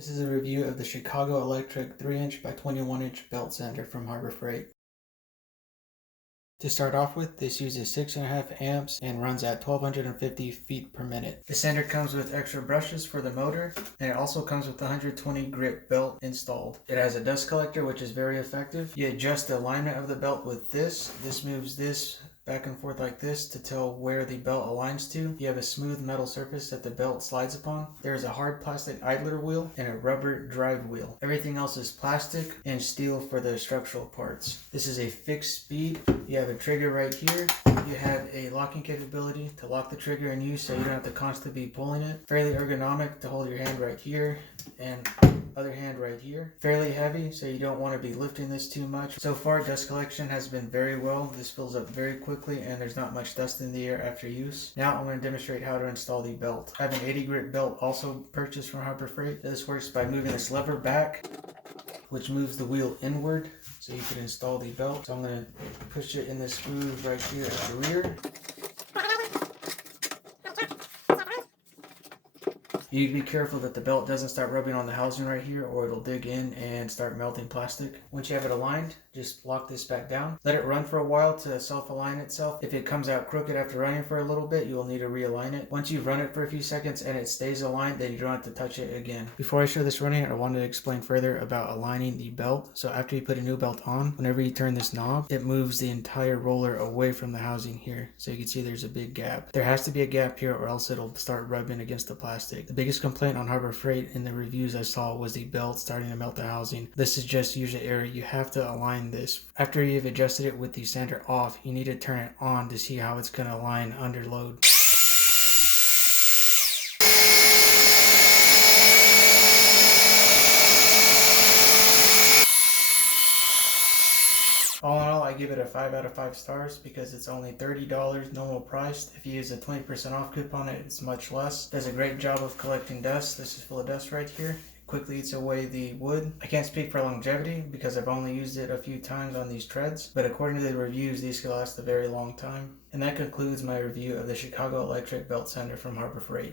This is a review of the Chicago Electric 3" by 21" belt sander from Harbor Freight. To start off with, this uses 6.5 amps and runs at 1250 feet per minute. The sander comes with extra brushes for the motor, and it also comes with the 120 grit belt installed. It has a dust collector, which is very effective. You adjust the alignment of the belt with this. This moves this back and forth like this to tell where the belt aligns to. You have a smooth metal surface that the belt slides upon. There is a hard plastic idler wheel and a rubber drive wheel. Everything else is plastic and steel for the structural parts. This is a fixed speed. You have a trigger right here. You have a locking capability to lock the trigger in use so you don't have to constantly be pulling it. Fairly ergonomic to hold your hand right here and other hand right here. Fairly heavy, so you don't want to be lifting this too much. So far, dust collection has been very well. This fills up very quickly and there's not much dust in the air after use. Now I'm going to demonstrate how to install the belt. I have an 80 grit belt also purchased from Harbor Freight. This works by moving this lever back, which moves the wheel inward so you can install the belt. So I'm going to push it in this groove right here at the rear. You need to be careful that the belt doesn't start rubbing on the housing right here or it'll dig in and start melting plastic. Once you have it aligned, just lock this back down. Let it run for a while to self-align itself. If it comes out crooked after running for a little bit, you will need to realign it. Once you've run it for a few seconds and it stays aligned, then you don't have to touch it again. Before I show this running, I wanted to explain further about aligning the belt. So after you put a new belt on, whenever you turn this knob, it moves the entire roller away from the housing here. So you can see there's a big gap. There has to be a gap here or else it'll start rubbing against the plastic. The biggest complaint on Harbor Freight in the reviews I saw was the belt starting to melt the housing. This is just user error. You have to align this. After you've adjusted it with the sander off, you need to turn it on to see how it's going to align under load. All in all, I give it a 5 out of 5 stars because it's only $30 normal priced. If you use a 20% off coupon, it's much less. Does a great job of collecting dust. This is full of dust right here. It quickly eats away the wood. I can't speak for longevity because I've only used it a few times on these treads, but according to the reviews, these could last a very long time. And that concludes my review of the Chicago Electric belt sander from Harbor Freight.